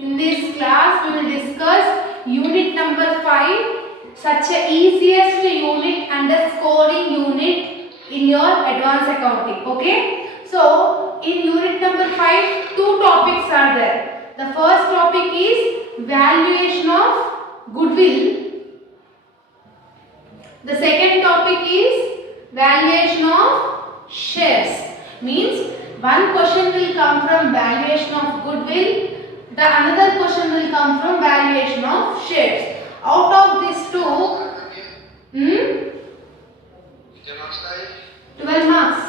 In this class we will discuss unit number 5, such a easiest unit and a scoring unit in your advanced accounting. Okay. So in unit number 5, two topics are there. The first topic is valuation of goodwill. The second topic is valuation of shares. Means one question will come from valuation of goodwill. The another question will come from valuation of shares. Out of these two, 12 marks.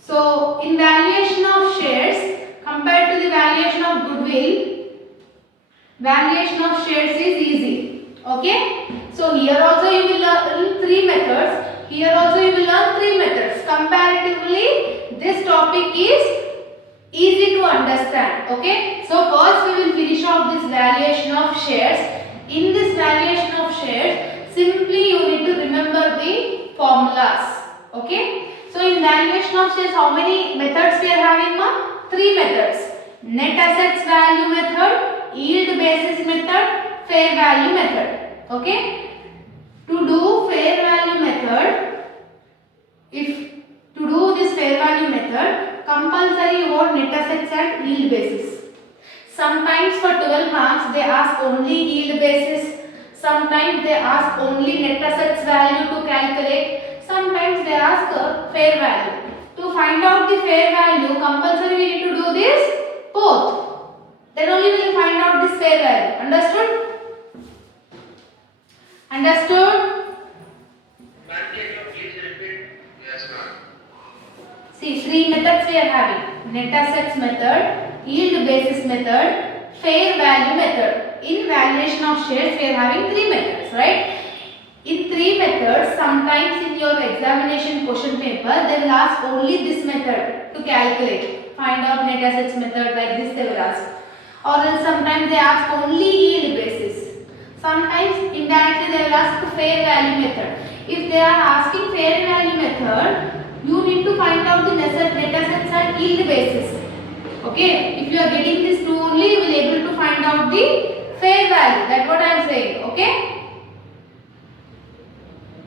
So, in valuation of shares compared to the valuation of goodwill, valuation of shares is easy. Okay? So, here also you will learn 3 methods. Here also you will learn 3 methods. Comparatively, this topic is easy to understand. Okay. So first we will finish off this valuation of shares. In this valuation of shares, simply you need to remember the formulas. Okay. So in valuation of shares, how many methods we are having? 3 methods. Net assets value method, yield basis method, fair value method. Okay. To do fair value method, to do this fair value method, compulsory you want net assets and yield basis. Sometimes for 12 marks they ask only yield basis. Sometimes they ask only net assets value to calculate. Sometimes they ask fair value. To find out the fair value, compulsory we need to do this both. Then only we will find out this fair value. Understood? Understood? See, 3 methods we are having. Net assets method, yield basis method, fair value method. In valuation of shares we are having 3 methods, right? In 3 methods, sometimes in your examination question paper they will ask only this method to calculate. Find out net assets method, like this they will ask. Or else sometimes they ask only yield basis. Sometimes indirectly they will ask fair value method. If they are asking fair value method, you need to find out the net assets and yield basis. Okay, if you are getting this two only, you will be able to find out the fair value. That's what I am saying. Okay.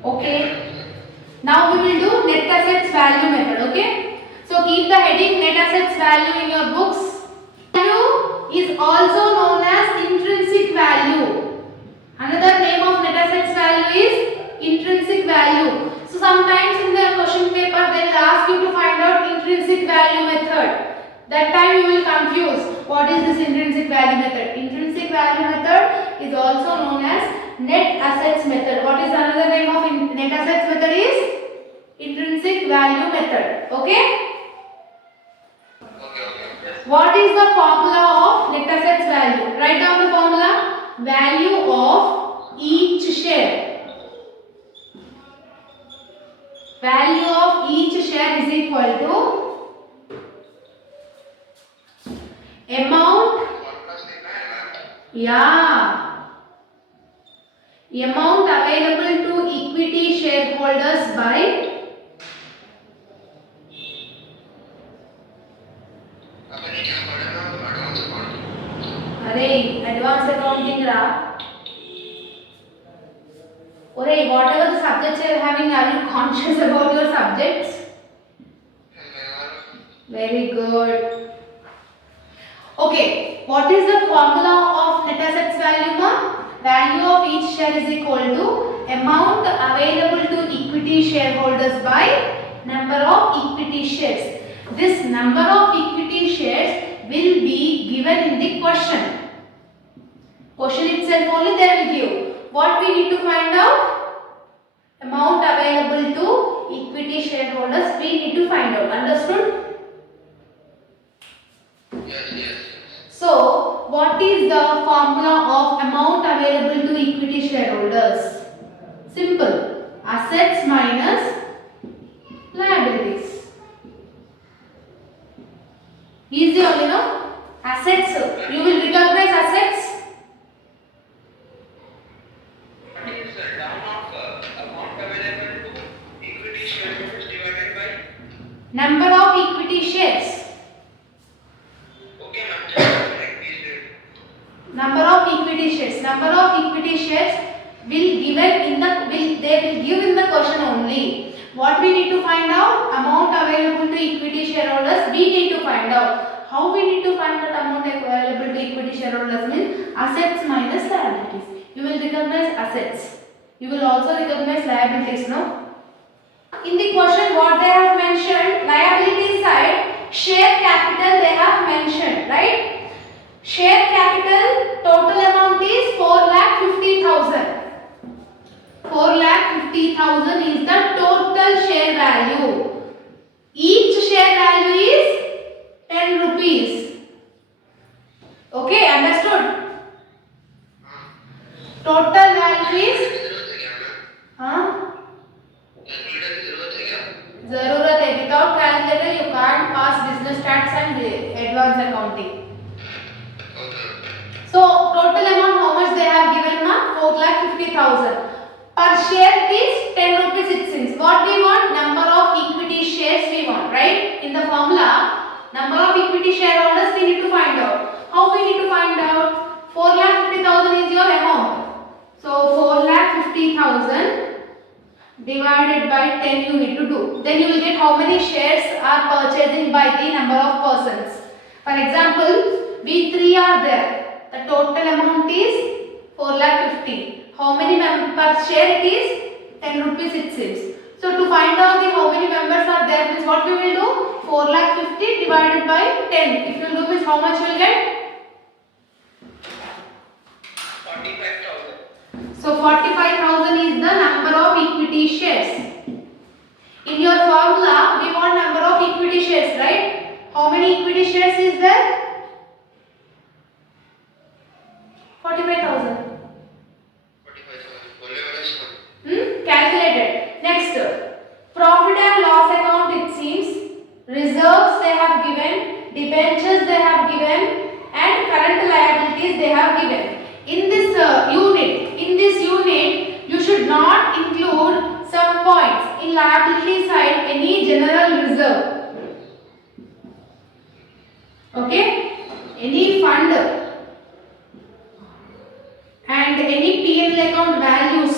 Okay. Now we will do net assets value method. Okay. So keep the heading net assets value in your books. Value is also known as intrinsic value. Another name of net assets value is intrinsic value. So sometimes in the question paper they will ask you to find out intrinsic value method. That time you will confuse what is this intrinsic value method. Intrinsic value method is also known as net assets method. What is another name of net assets method is intrinsic value method. Okay? What is the formula of net assets value? Write down the formula. Value of each share. Value of each share is equal to amount, amount available to equity shareholders by advanced accounting ra. Whatever the subjects you are having, are you conscious about your subjects? Very good. Okay, what is the formula of net assets value? Value of each share is equal to amount available to equity shareholders by number of equity shares. This number of equity shares will be given in the question. Question itself only they will give. What we need to find out? Amount available to equity shareholders we need to find out. Understood? Yes. So, what is the formula of amount available to equity shareholders? Simple. Assets minus liabilities. Easy only, no? Assets. You will recognize assets. Number of equity shares. Okay, ma'am. of equity shares. Number of equity shares will they will give in the question only. What we need to find out? Amount available to equity shareholders we need to find out. How we need to find that amount available to equity shareholders means assets minus liabilities. You will recognize assets. You will also recognize liabilities, no? In the question what they have mentioned, liability side, share capital they have mentioned, right? Share capital total amount is 4,50,000. 4,50,000 is the total share value. Each share value is 10 rupees. Okay, understood? Total value is जरूरत है. Without calculator you can't pass business tax and advance accounting. So total amount how much they have given na? 4,50,000. Per share is 10 rupees 6 cents. What we want? Number of equity shares we want, right? In the formula, number of equity shareholders we need to find out. How we need to find out? 4,50,000 is your amount. So 4,50,000 divided by 10 you need to do. Then you will get how many shares are purchasing by the number of persons. For example, we 3 are there. The total amount is 4,50,000. How many per share it is? 10 rupees it seems. So to find out the how many members are there means what we will do? 4,50,000 divided by 10. If you do means how much you will get? 45,000. So 45,000 is the number of equity shares. In your formula we want number of equity shares, right? How many equity shares is there? 45,000. Calculated. Next, profit and loss account it seems, reserves they have given, debentures they have given, and current liabilities they have given. In this unit, you should not include some points. In liability side, any general reserve. Okay? Any fund and any P&L account values.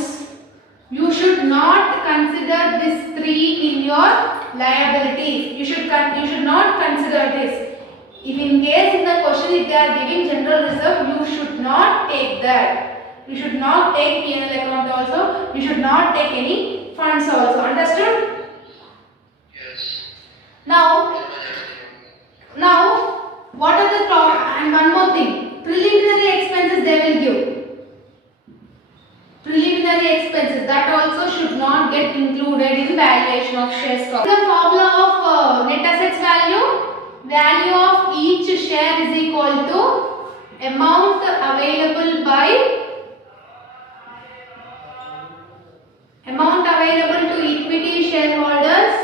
You should not consider this 3 in your liabilities. You should not consider this. If in case in the question if they are giving general reserve, you should not take that. You should not take P&L account also. You should not take any funds also. Understood? Yes. Now what are the top and one more thing. Preliminary expenses they will give. Preliminary expenses that also should not get included in valuation of shares cost. The formula of net assets value of each share is equal to amount available to equity shareholders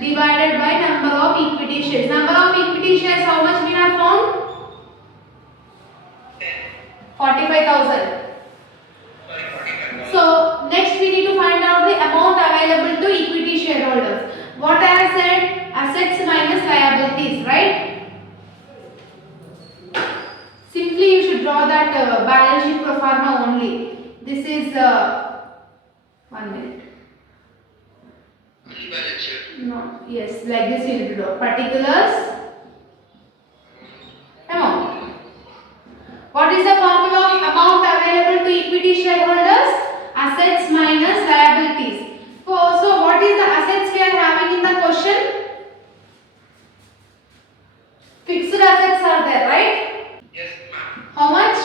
divided by number of equity shares. Number of equity shares how much we have found? 45,000. So next we need to find out the amount available to equity shareholders. What I have said, assets minus liabilities, right? Simply you should draw that balance sheet pro forma only. This is 1 minute. No, yes, like this you need to draw. Particulars, amount. What is the formula of amount available to equity shareholders? Assets minus liabilities. So what is the assets we are having in the question? Fixed assets are there, right? Yes, ma'am. How much?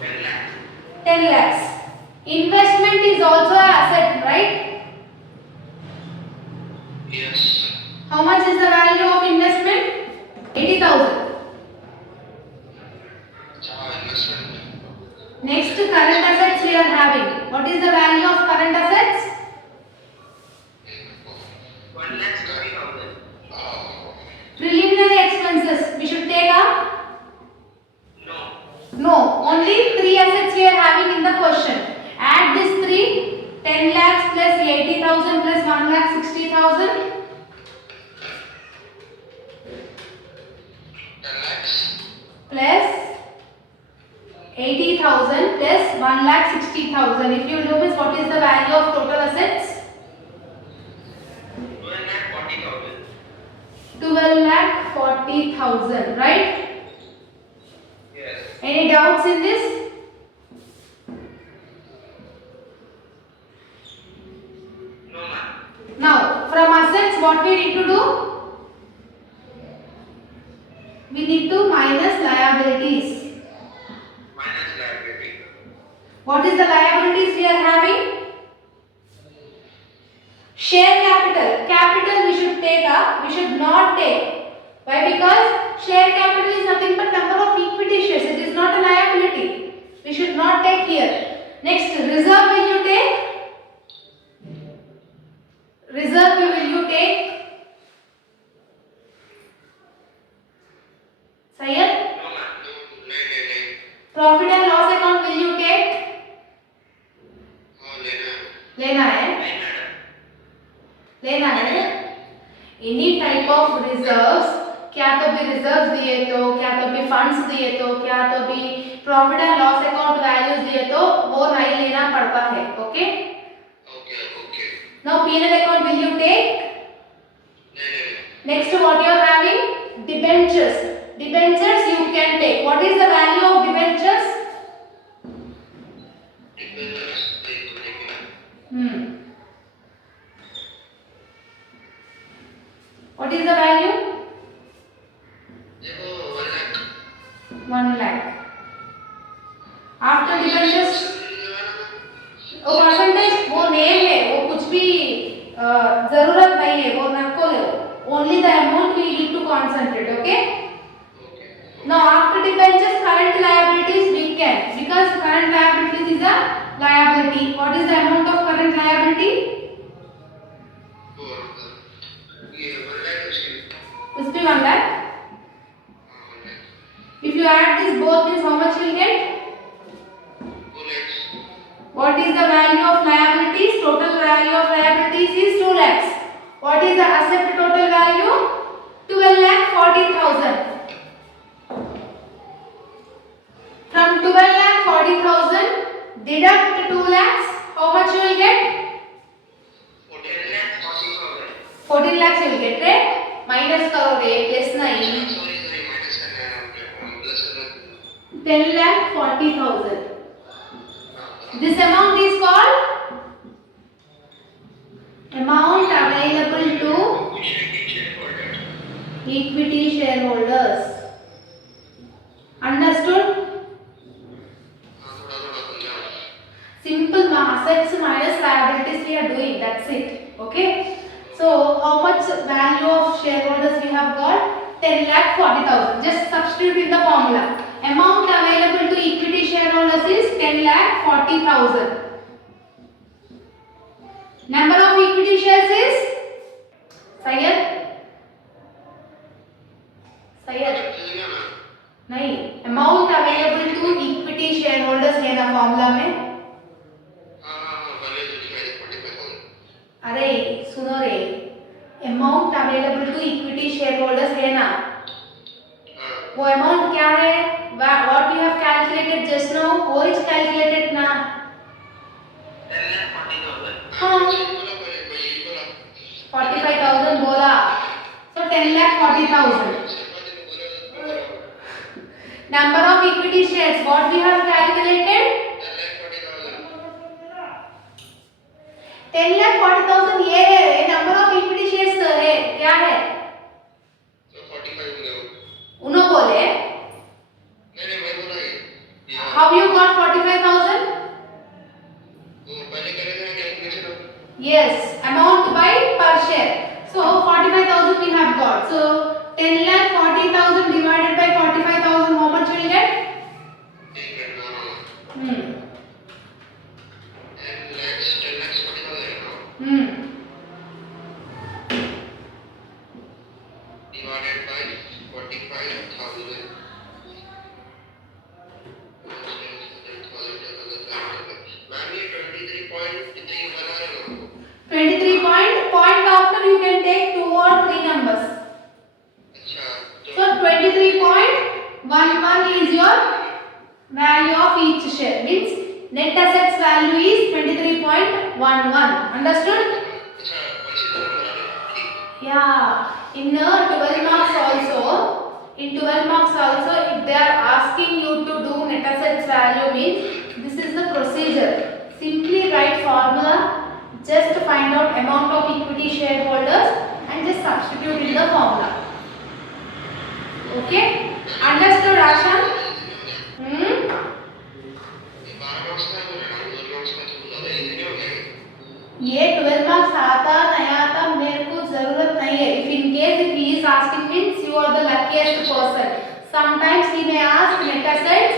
10 lakhs. 10 lakhs. Investment is also an asset, right? Yes. How much is the value of investment? 80,000. Next, current assets we are having. What is the value of current assets? 1,30,000. Preliminary expenses we should take up? No. Only 3 assets we are having in the question. Add this 3, 10 lakhs plus 80,000 plus 1,60,000. plus 80,000 plus 1,60,000. If you know this, what is the value of total assets? 12,40,000, right? Yes. Any doubts in this? No, ma'am. Now, from assets, what we need to do? We need to minus liabilities. Minus liability. What is the liabilities we are having? Share capital. Capital we should take up, we should not take. Why? Because share capital is nothing but number of equity shares. It is not a liability. We should not take here. Next, reserve will you take? Reserve will you take? Sayed? No, ma'am. No. Profit and loss account will you take? Oh, Lena. लेना है? लेना है? Any type of reserves, क्या तो भी reserves दिए तो, क्या तो भी funds दिए तो, क्या तो भी profit and loss account values दिए तो, वो नहीं लेना पड़ता है, okay? Okay, okay. Now P&L account will you take? Next, what you are having? Debentures. Debentures you can take. What is the value of debentures? What is the value? 1 lakh. After debentures, वो percentage वो name है, वो कुछ भी जरूरत नहीं है, वो नको लो. Only the amount we need to concentrate, okay? Now after debentures, current liabilities we can, because current liabilities is a liability. What is the amount of current liability? Must be 1 lakh. If you add this both means how much you will get? What is the value of liabilities? Total value of liabilities is 2 lakhs. What is the asset total value? 12,40,000. From 12,40,000, deduct 2 lakhs. How much you will get? 14 lakhs you will get, right? Minus करो रे, plus नहीं. 10,40,000. This amount is called amount available to equity shareholders. Understood? Simple assets minus liabilities we are doing. That's it. Okay. So how much value of shareholders we have got? 10,40,000. Just substitute in the formula. Amount available to equity shareholders is 10,40,000. Number of equity shares is Sayed? नहीं, amount available to equity shareholders है ना formula में? अरे सुनो रे, amount available to equity shareholders है ना? वो amount क्या है? What we have calculated just now, वो is calculated ना? 45,000 बोला, so 10,40,000. Number of equity shares, what we have calculated? 10,40,000 ये है, number of equity shares है, क्या है? उन्होंने बोले? How you got 45,000? Yes, amount by per share. So 45,000 we have got. So 10,40,000 divided by 45,000, how much will you get? Divided by 45,000. Ma'am, ये 23.3 बना है ना? 23 point after you can take 2 or 3 numbers. अच्छा. So 23.11 Understood? अच्छा पच्चीस ठीक Yeah. In 12 marks also, if they are asking you to do net assets value means this is the procedure. Simply write formula, just find out amount of equity shareholders and just substitute in the formula. Okay? Understood, Ashan? Hmm? ये 12 marks का तो madam 12 marks का तो ज़्यादा easy नहीं हो गया ये 12 मार्क्स आता नहीं आता मेरे को जरूरत नहीं है. If in case if he is asking means you are the luckiest person. Sometimes he may ask net assets,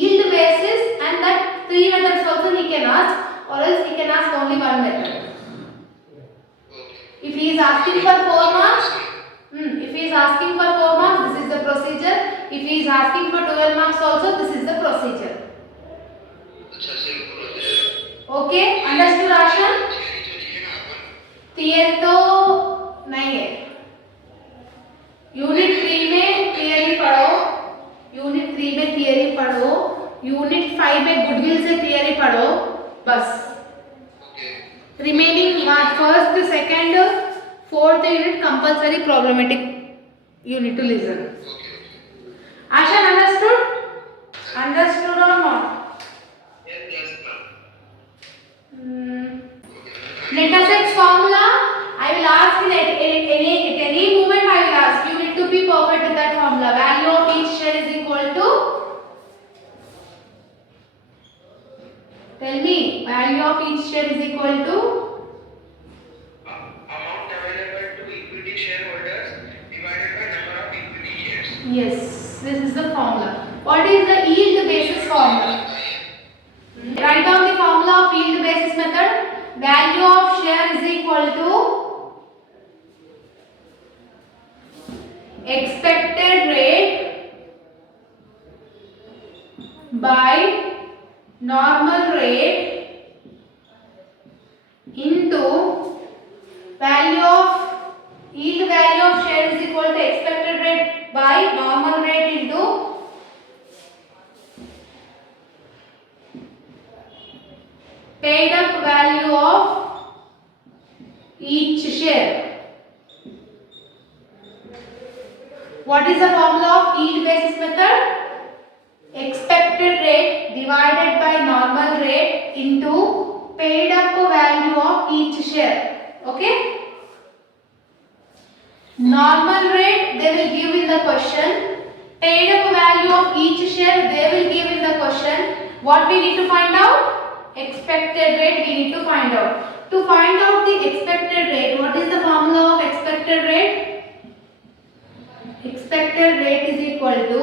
yield basis and that three methods also he can ask, or else he can ask only one method. If he is asking for 4 marks, if he is asking for 4 marks, this is the procedure. If he is asking for 12 marks also, this is the procedure. अच्छा simple हो जाएगा Okay, understood, Ashan? Theory तो नहीं है ना अपन theory तो नहीं है. यूनिट 3 में थियरी पढ़ो, यूनिट 3 में थियरी पढ़ो, यूनिट 5 में गुडविल से थियरी पढ़ो, बस. Remaining first second fourth unit compulsory problematic unit to listen. आशा अंडरस्टूड और not? Net assets formula, I will ask in at any moment I will ask. You need to be perfect with that formula. Value of each share is equal to. Tell me, value of each share is equal to. amount available to equity shareholders divided by number of equity shares Yes, this is the formula. What is the yield basis formula? Write down the formula of yield basis method. Value of share is equal to expected rate by normal rate into value of yield value of share is equal to expected rate by normal rate into paid up value of each share. What is the formula of yield basis method? Expected rate divided by normal rate into paid up value of each share. Okay? Normal rate they will give in the question. Paid up value of each share they will give in the question. What we need to find out? Expected rate we need to find out. To find out the expected rate, what is the formula of expected rate? Expected rate is equal to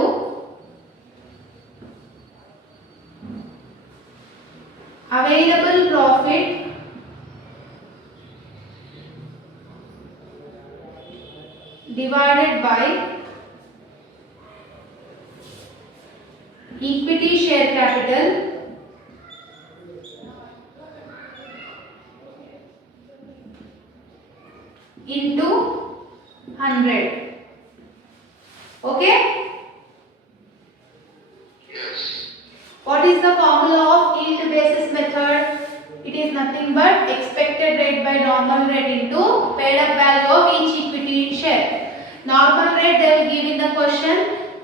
available profit divided by equity share capital into 100. Okay? yes What is the formula of yield basis method? It is nothing but expected rate by normal rate into paid up value of each equity share. Normal rate they will give in the question.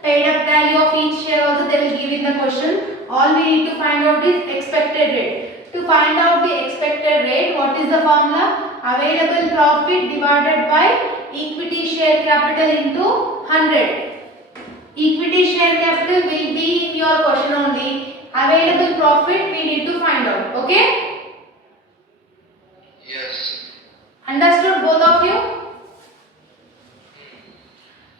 Paid up value of each share also they will give in the question. All we need to find out is expected rate. To find out the expected rate, what is the formula? Available profit divided by equity share capital into 100. Equity share capital will be in your question only. Available profit we need to find out. Okay? yes Understood both of you?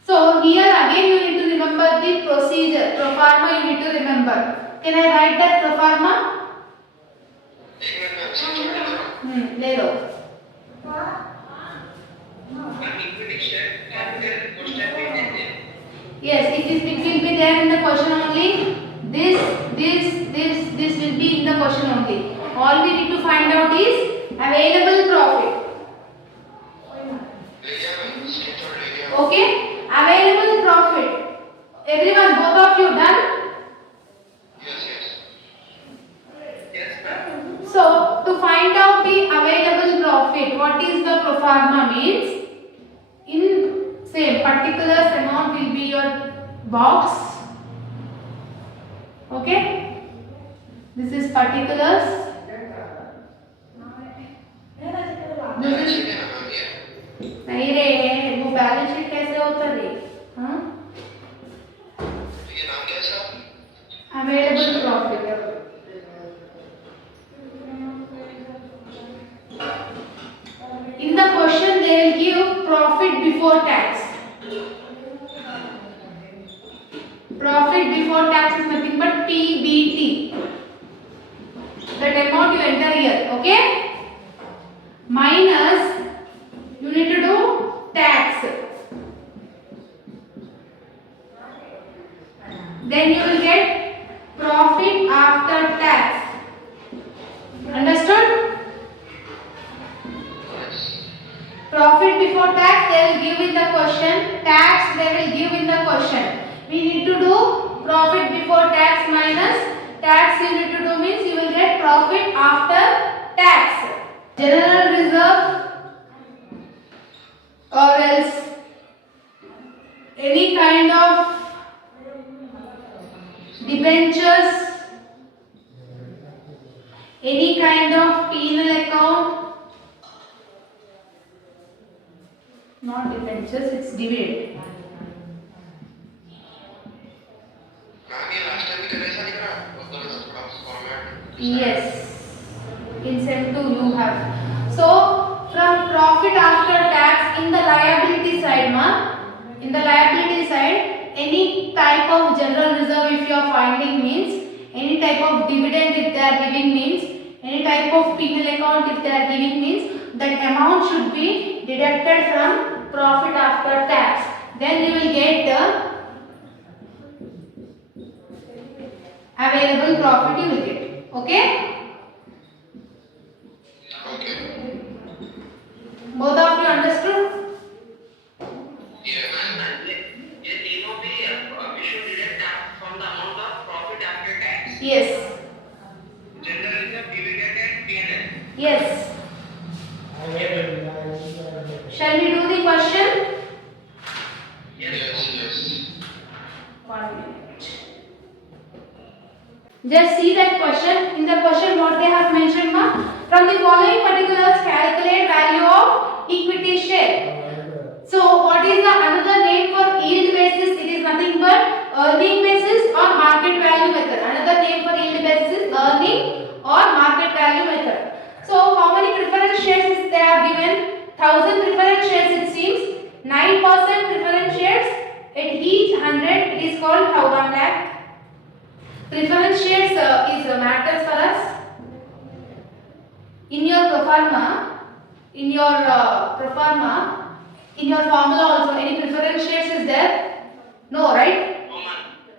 So here again you need to remember the procedure. Proforma you need to remember. Can I write that proforma? एक minute में अच्छी छोड़ दो ले लो. One equity share capital question में देते हैं Yes, it will be there in the question only. This will be in the question only. All we need to find out is available profit. ले गया मैं स्क्रीनशॉट ले गया Okay? Available profit. Everyone, both of you done? yes yes yes ma'am So to find find out the available profit. What is the pro forma means? In same particulars amount will be your box. Okay. This is particulars. This is नहीं रे वो balance sheet कैसे होता रे हाँ ये नाम क्या है sir? Available profit in the question they will give profit before tax. Profit before tax is nothing but PBT, that amount you enter here, okay, minus you need to do tax, then you will get profit after tax. Understood? Profit before tax they will give in the question, tax they will give in the question. We need to do profit before tax minus tax you need to do means you will get profit after tax. General reserve or else any kind of debentures, any kind of penal account, not debentures, it's dividend. Ma'am ये last time भी कर ऐसा दिख रहा है थोड़ा format Yes, in sem 2 you have. So from profit after tax in the liability side, in the liability side, any type of general reserve if you are finding means, any type of dividend if they are giving means, any type of penal account if they are giving means, that amount should be deducted from profit after tax. Then you will get the available profit you will get. Okay? Okay. Both of you understood? Yes. ये तीनों भी we should deduct tax from the amount of profit after tax. Yes. General reserve, dividend and P&L. Yes. Shall we do the question? Yes. 1 minute. Just see that question. In the question what they have mentioned, from the following particulars calculate value of equity share. So what is the another name for yield basis? It is nothing but earning basis or market value method. Another name for yield basis is earning or market value method. So how many preference shares is they have given? 1000 preference shares it seems. 9% preference shares at each 100 it is called 1 lakh. Preference shares is matters for us. In your pro forma, in your formula also any preference shares is there? No, right?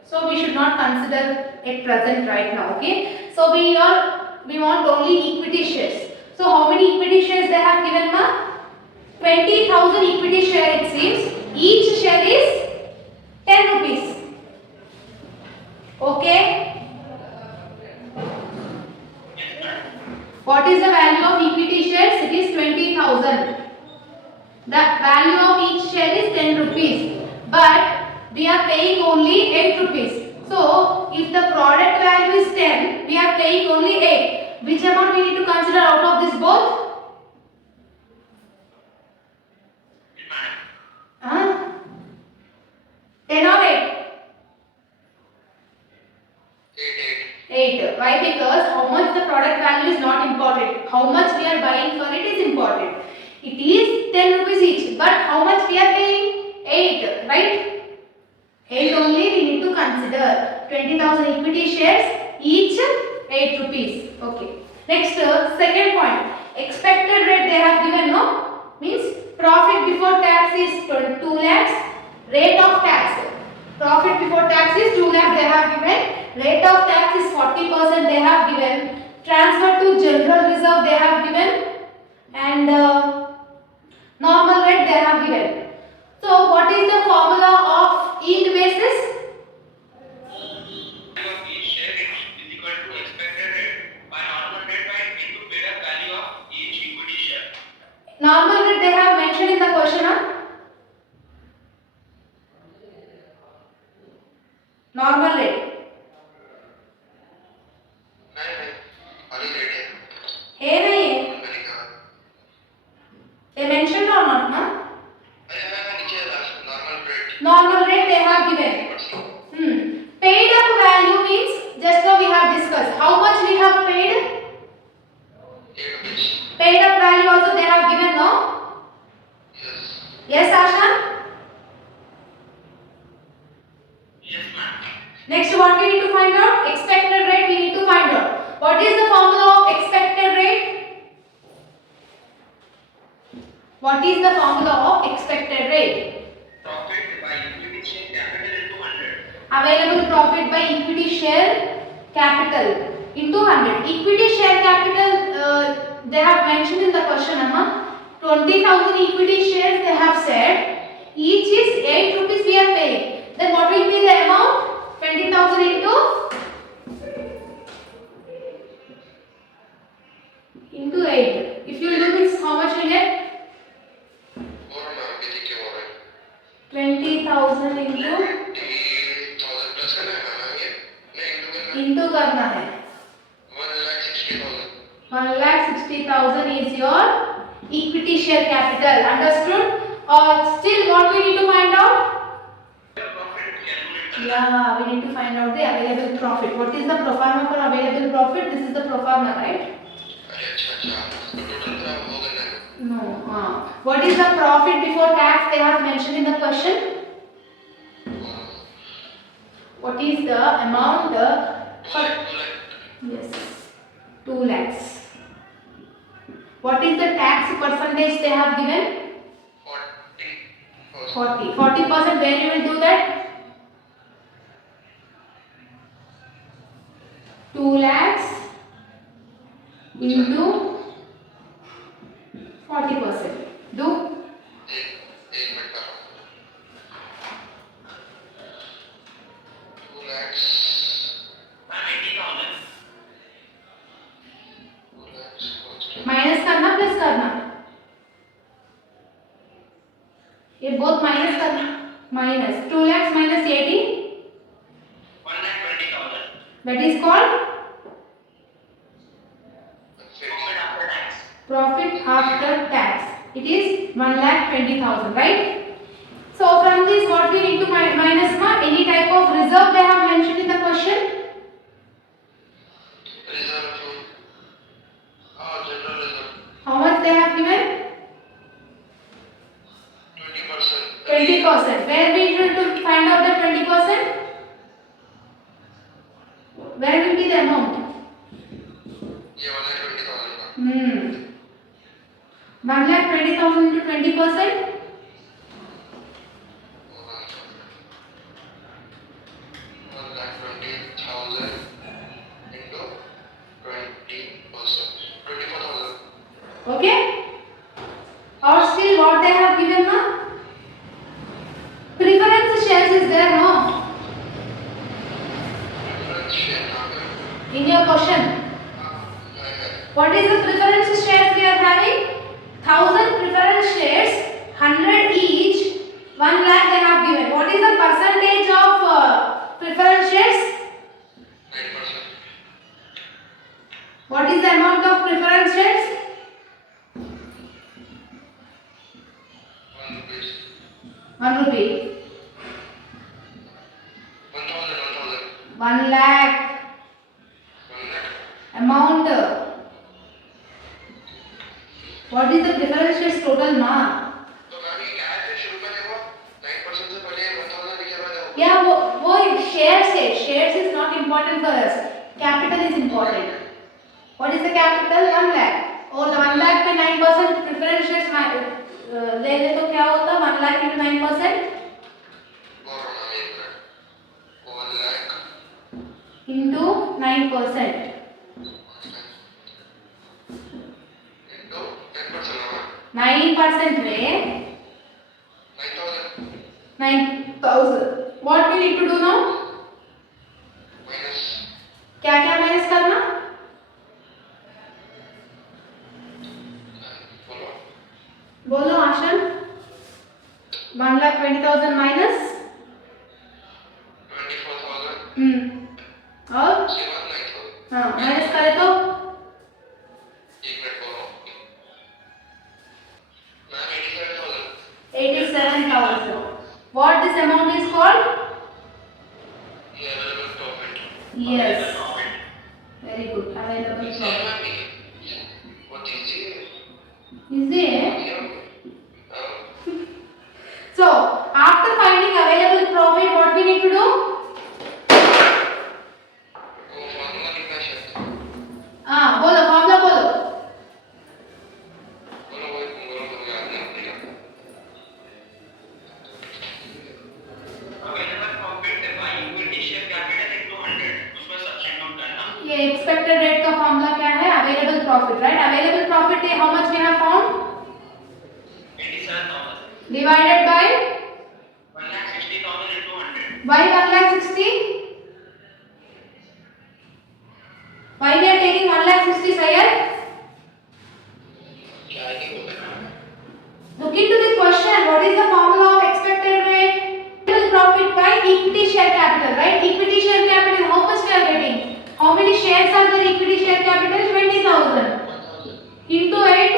So we should not consider it present right now. Okay. So we want only equity shares. So how many equity shares they have given, 20,000 equity share it seems. Each share is 10 rupees. Okay. What is the value of equity shares? It is 20,000. The value of each share is 10 rupees. But we are paying only 8 rupees. So if the product value is 10, we are paying only 8. Which amount we need to consider out of this both? 10 or 8? 8. Why? Because how much the product value is not important. How much we are buying for it is important. It is 10 rupees each. But how much we are paying? 8. Right? 8 only we need to consider. 20,000 equity shares, each 8 rupees. Okay. Next, second point. Expected rate they have given, no? Means profit before tax is 2 lakhs. Rate of tax. Profit before tax is 2 lakhs they have given. Rate of tax is 40% they have given. Transfer to general reserve they have given. And normal rate they have given. So what is the formula of yield basis? Each share is equal to expected rate by normal rate by into paid up value now? Yes. Yes, Ashan? Yes, ma'am. Next, what we need to find out? Expected rate we need to find out. What is the formula of expected rate? What is the formula of expected rate? Profit by equity share capital into 100. Available profit by equity share capital into 100. Equity share capital they have mentioned in the question, 20,000 equity shares they have said. Each is 8 rupees we are paying. Then what will be the amount? 20,000 into 8. If you do this, how much you get? 20,000 into करना है 1,60,000 is your equity share capital. Understood? Or still what we need to find out? Yeah, we need to find out the available profit. What is the pro forma for available profit? This is the pro forma, right? No. What is the profit before tax? They have mentioned in the question. What is the amount? Yes, 2 lakhs. What is the tax percentage they have given? 40%. 40%. Where you will do that? 2 lakhs into 40%. Do? Minus करना plus करना, ये both minus करना. Minus 2 lakhs minus 80, 1,20,000. that is called Profit after tax. profit after tax. It is 1,20,000, right? So from this what we need to minus any type of reserve they have mentioned in the question. Reserve. General reserve. How much they have given? 20%. 20%. Where we need to find out the 20%? Where will be the amount? Yeah, 1,20,000. 1,20,000 into 20%. 1,20,000 into 20%. 24,000. Okay? Or still what they have given now? Preference shares is there, no? Preference share. In your question. What is the preference shares we are having? 1,000 preference shares, 100 each, 1 lakh they have given. What is the percentage of preference shares? 9%. What is the amount of preference shares? 1 rupees. 1 rupee. 1,000. 1 lakh. 1 lakh. Amount. What is the preference shares total ma? तो ma'am ये क्या है शुरू में देखो 9% से पहले 1,000 लिखे हुए थे. Yeah, वो shares है. Shares is not important for us. Capital is important. What is the capital? 1 lakh. और 1 lakh पे 9% preference shares ले ले तो क्या होता? 1 lakh into 9%. 1 lakh into 9%. into 10%. 9% में 9,000 9,000. What we need to do now? minus. क्या क्या माइनस करना? बोलो आशन. 1,20,000 माइनस 24,000. और उसके बाद 9,000. हाँ माइनस करे तो एक मिनट बोलो. Ma'am 87,000. 87,000. What this amount is called? ये available profit. Yes. Available profit. Very good. Available Same profit. Ma'am ये. बहुत easy है. Is it? ये क्या है कि बोला Look into the question. What is the formula of expected rate? Total profit by equity share capital, right? Equity share capital, how much we are getting? How many shares are there? Equity share capital 20,000 1000 into 8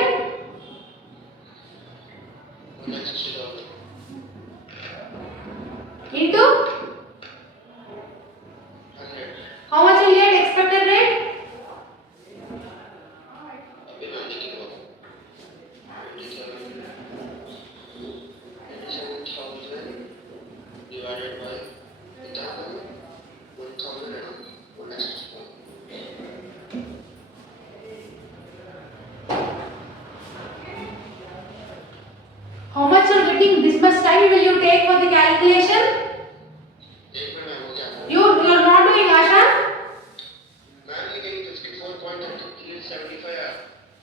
160,000 into 100 how much will get expected rate? अभी मैं देखिए 27,000 divided by कितना 1000 है ना 160,000 How much you are getting? This much time will you take for the calculation? एक minute में हो गया You are not doing Asha? Ma'am लेकिन 54.375 है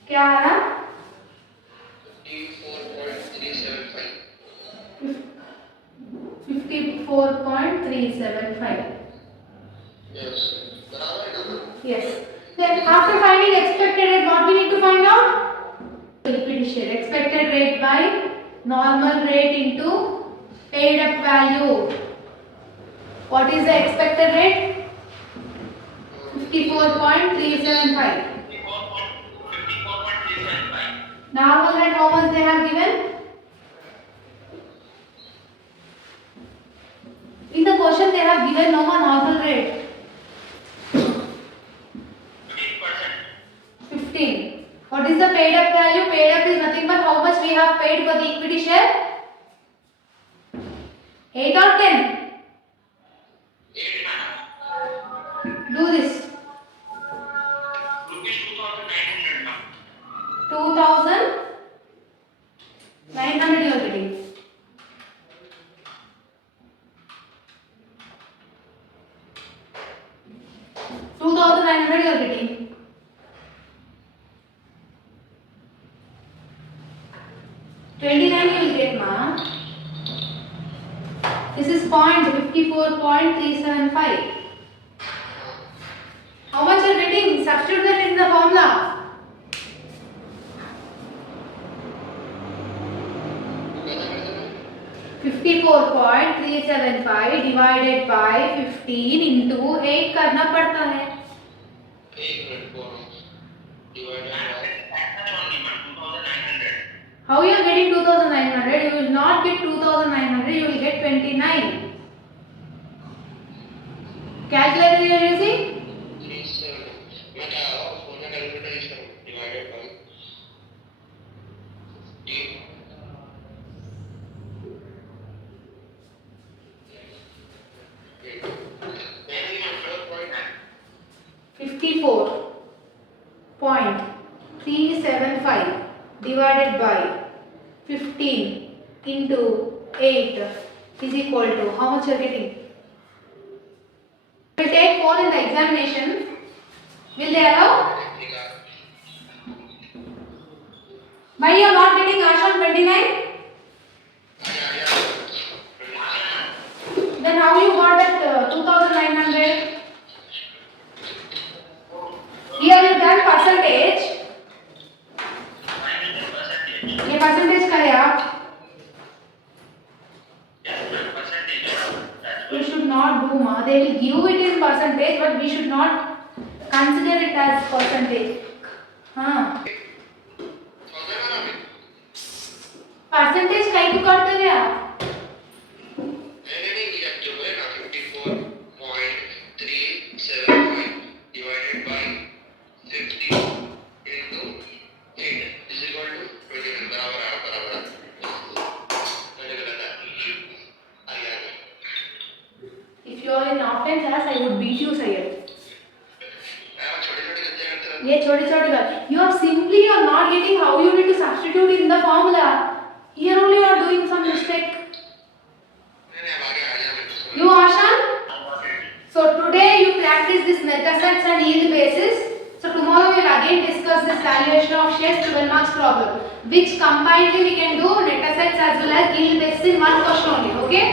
क्या आ रहा? 54.375 54.375. यस बराबर है ना Yes. Then after finding expected rate, what we need to find out? Equity share. Expected rate by normal rate into paid up value. What is the expected rate? 54.375. 54.375 Normal rate how much they have given? In the question they have given no normal rate. 15%. 15. What is the paid up value? Paid up is nothing but how much we have paid for the equity share? 8 or 10? 8 ma'am. Do this. Rupees 2,900 ma'am. 2,900 you are getting. 2,900 you are getting. 29 you will get, ma. This is point 54.375. How much you are getting? Substitute that in the formula. कैसा करते हैं 54.375 divided by 15 into 8 करना पड़ता है. 1 minute को divided by only ma'am 2,900 How you are getting 2,900? You will not get 2,900. You will get 29. Calculator you are using? 37 मैं क्या phone में कैलकुलेटर यूज करूं divided by 15 54.375 divided by 15 into 8 is equal to how much you are getting? We will take 4 in the examination. Will they allow? Why you are not getting Asha 29? Then how you got that 2,900? Here you done percentage. ये percentage का है आप? You should not do ma. They will give it in percentage, but we should not consider it as percentage. हाँ. Percentage कहीं को करते हैं आप? नहीं ये जो है ना 54.375 divided by 50 into 8 is equal to 29 बराबर है मैंने गलत है आ गया If you are in offline class, I would beat you, Sayed. छोटे-छोटे गलतियां करते रहते ये छोटे-छोटे बात. You are simply you are not getting how you need to substitute in the formula. Here only you are doing some mistake. नहीं अब आगे आ गया मैं You Ashan? So today you practice this net assets and yield basis. So tomorrow we will again discuss this valuation of shares 12 marks problem, which combinedly we can do net assets as well as yield basis in one question only. Okay?